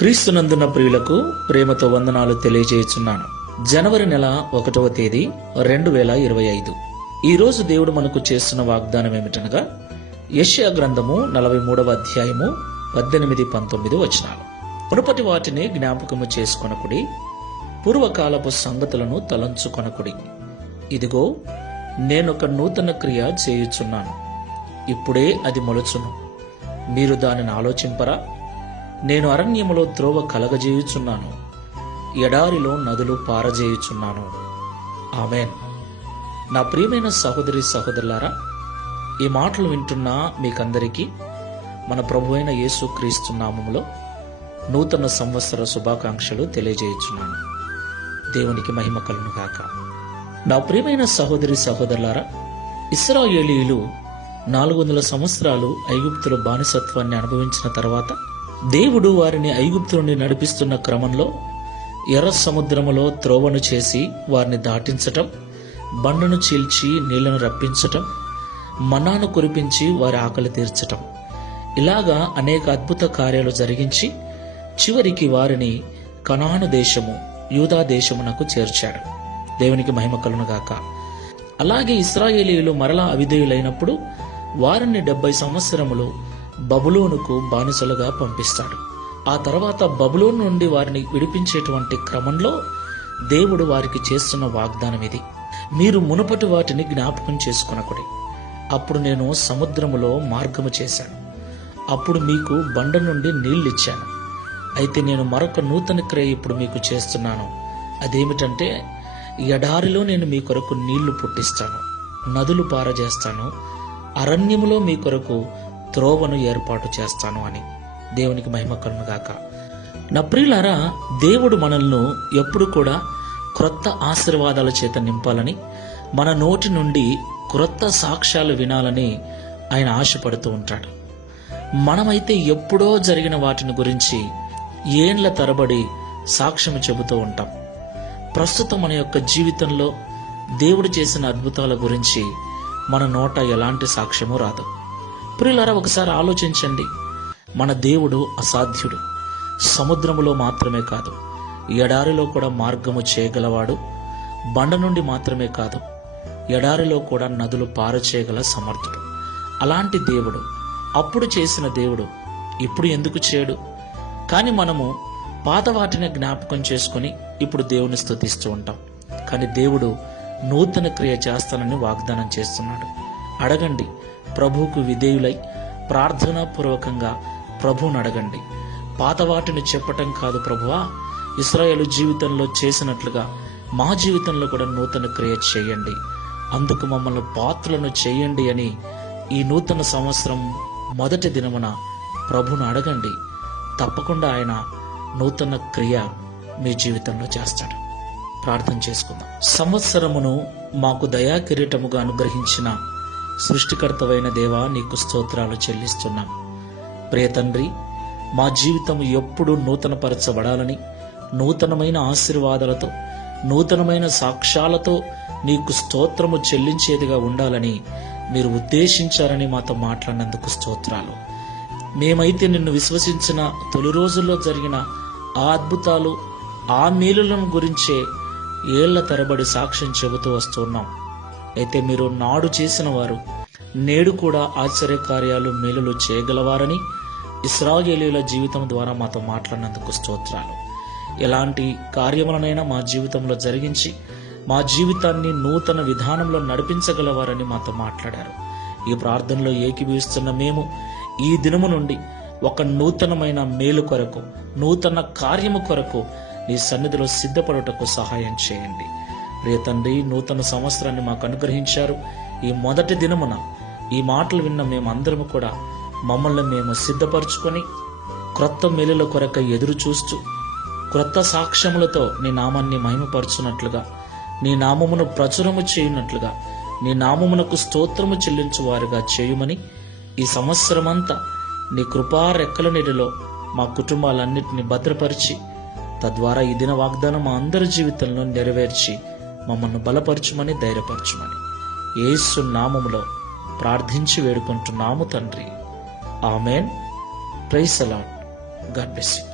క్రీస్తునందున ప్రియులకు ప్రేమతో వందనాలు తెలియజేయుచున్నాను. జనవరి నెల 1వ తేదీ 2025. ఈరోజు దేవుడు మనకు చేస్తున్న వాగ్దానం ఏమిటనగా యెషయా గ్రంథము 43వ అధ్యాయము 18-19 వచనాలు. మునుపటి వాటిని జ్ఞాపకము చేసుకొనకుడి, పూర్వకాలపు సంగతులను తలంచుకొనకుడి. ఇదిగో నేనొక నూతన క్రియ చేయుచున్నాను, ఇప్పుడే అది మొలచును, మీరు దానిని ఆలోచింపరా? నేను అరణ్యములో త్రోవ కలగజేయుచున్నాను, ఎడారిలో నదులు పారజేయుచున్నాను. ఆమేన్. నా ప్రియమైన సహోదరి సహోదరులారా, ఈ మాటలు వింటున్న మీకందరికీ మన ప్రభువైన యేసుక్రీస్తు నామములో నూతన సంవత్సర శుభాకాంక్షలు తెలియజేయుచున్నాను. దేవునికి మహిమ కలుగును గాక. నా ప్రియమైన సహోదరి సహోదరులారా, ఇశ్రాయేలీయులు 400 సంవత్సరాలు ఐగుప్తులో బానిసత్వాన్ని అనుభవించిన తర్వాత దేవుడు వారిని ఐగుప్తు నుండి నడిపిస్తున్న క్రమంలో ఎర్ర సముద్రములో త్రోవను చేసి వారిని దాటించటం, బండను చీల్చి నీళ్లను రప్పించటం, మన్నాను కురిపించి వారి ఆకలి తీర్చటం, ఇలాగా అనేక అద్భుత కార్యాలు జరిగించి చివరికి వారిని కనాను దేశము, యూదా దేశమునకు చేర్చాడు. దేవునికి మహిమ కలుగును గాక. అలాగే ఇశ్రాయేలీయులు మరలా అవిధేయులైనప్పుడు వారిని 70 సంవత్సరములు బబులోనుకు బానిసలుగా పంపిస్తాడు. ఆ తర్వాత బబులోను నుండి వారిని విడిపించేటువంటి క్రమంలో దేవుడు వారికి చేస్తున్న వాగ్దానం ఇది: మీరు మునుపటి వాటిని జ్ఞాపకం చేసుకొనకుడి. అప్పుడు నేను సముద్రములో మార్గము చేశాను, అప్పుడు మీకు బండ నుండి నీళ్ళిచ్చాను. అయితే నేను మరొక నూతన క్రియ ఇప్పుడు మీకు చేస్తున్నాను. అదేమిటంటే, ఎడారిలో నేను మీ కొరకు నీళ్లు పుట్టిస్తాను, నదులు పారజేస్తాను, అరణ్యములో మీ కొరకు త్రోవను ఏర్పాటు చేస్తాను అని. దేవునికి మహిమ కలుగును గాక. నా ప్రియులారా, దేవుడు మనల్ని ఎప్పుడు కూడా క్రొత్త ఆశీర్వాదాల చేత నింపాలని, మన నోటి నుండి క్రొత్త సాక్ష్యాలు వినాలని ఆయన ఆశపడుతూ ఉంటాడు. మనమైతే ఎప్పుడో జరిగిన వాటిని గురించి ఏండ్ల తరబడి సాక్ష్యం చెబుతూ ఉంటాం. ప్రస్తుతం మన యొక్క జీవితంలో దేవుడు చేసిన అద్భుతాల గురించి మన నోట ఎలాంటి సాక్ష్యము రాదు. ప్రియులారా, ఒకసారి ఆలోచించండి. మన దేవుడు అసాధ్యుడు. సముద్రములో మాత్రమే కాదు, ఎడారిలో కూడా మార్గము చేయగలవాడు. బండ నుండి మాత్రమే కాదు, ఎడారిలో కూడా నదులు పారచేయగల సమర్థుడు. అలాంటి దేవుడు, అప్పుడు చేసిన దేవుడు ఇప్పుడు ఎందుకు చేయడు? కానీ మనము పాత వాటిని జ్ఞాపకం చేసుకుని ఇప్పుడు దేవుని స్తుతిస్తూ ఉంటాం. కానీ దేవుడు నూతన క్రియ చేస్తానని వాగ్దానం చేస్తున్నాడు. అడగండి, ప్రభువుకు విధేయులై ప్రార్థనాపూర్వకంగా ప్రభువును అడగండి. పాత వాటిని చెప్పటం కాదు, ప్రభువా, ఇశ్రాయేలు జీవితంలో చేసినట్లుగా మా జీవితంలో కూడా నూతన క్రియ చేయండి, అందుకు మమ్మల్ని పాత్రలను చేయండి అని ఈ నూతన సంవత్సరం మొదటి దినమున ప్రభువును అడగండి. తప్పకుండా ఆయన నూతన క్రియ మీ జీవితంలో చేస్తాడు. ప్రార్థన చేసుకుందాం. సంవత్సరమును మాకు దయా కిరీటముగా అనుగ్రహించిన సృష్టికర్తవైన దేవా, నీకు స్తోత్రాలు చెల్లిస్తున్నాం. ప్రియ తండ్రి, మా జీవితం ఎప్పుడూ నూతనపరచబడాలని, నూతనమైన ఆశీర్వాదాలతో, నూతనమైన సాక్ష్యాలతో నీకు స్తోత్రము చెల్లించేదిగా ఉండాలని మీరు ఉద్దేశించారని మాతో మాట్లాడినందుకు స్తోత్రాలు. మేమైతే నిన్ను విశ్వసించిన తొలి రోజుల్లో జరిగిన ఆ అద్భుతాలు, ఆ మేలులను గురించే ఏళ్ల తరబడి సాక్ష్యం చెబుతూ వస్తున్నాం. అయితే మీరు నాడు చేసిన వారు నేడు కూడా ఆశ్చర్యకార్యాలు, మేలులు చేయగలవారని ఇశ్రాయేలీయుల జీవితం ద్వారా మాతో మాట్లాడినందుకు స్తోత్రాలు. ఎలాంటి కార్యములనైనా మా జీవితంలో జరిగించి మా జీవితాన్ని నూతన విధానంలో నడిపించగలవారని మాతో మాట్లాడారు. ఈ ప్రార్థనలో ఏకీభవిస్తున్న మేము ఈ దినము నుండి ఒక నూతనమైన మేలు కొరకు, నూతన కార్యము కొరకు నీ సన్నిధిలో సిద్ధపడుటకు సహాయం చేయండి. ప్రియ తండ్రి, నూతన సంవత్సరాన్ని మాకు అనుగ్రహించారు. ఈ మొదటి దినమున ఈ మాటలు విన్న మేమందరము కూడా మమ్మల్ని మేము సిద్ధపరచుకొని క్రొత్త మేలుల కొరకు ఎదురు చూస్తూ, క్రొత్త సాక్ష్యములతో నీ నామాన్ని మహిమపరచునట్లుగా, నీ నామమును ప్రచురము చేయునట్లుగా, నీ నామమునకు స్తోత్రము చెల్లించు వారుగా చేయుమని ఈ సంవత్సరమంతా నీ కృపా రెక్కల నీటిలో మా కుటుంబాలన్నింటినీ భద్రపరిచి, తద్వారా ఈ దిన వాగ్దానం మా అందరి జీవితంలో నెరవేర్చి మమ్మల్ని బలపరచుమని, ధైర్యపరచుమని యేసు నామములో ప్రార్థించి వేడుకుంటున్నాము తండ్రి. Amen. Praise the lord. God bless you.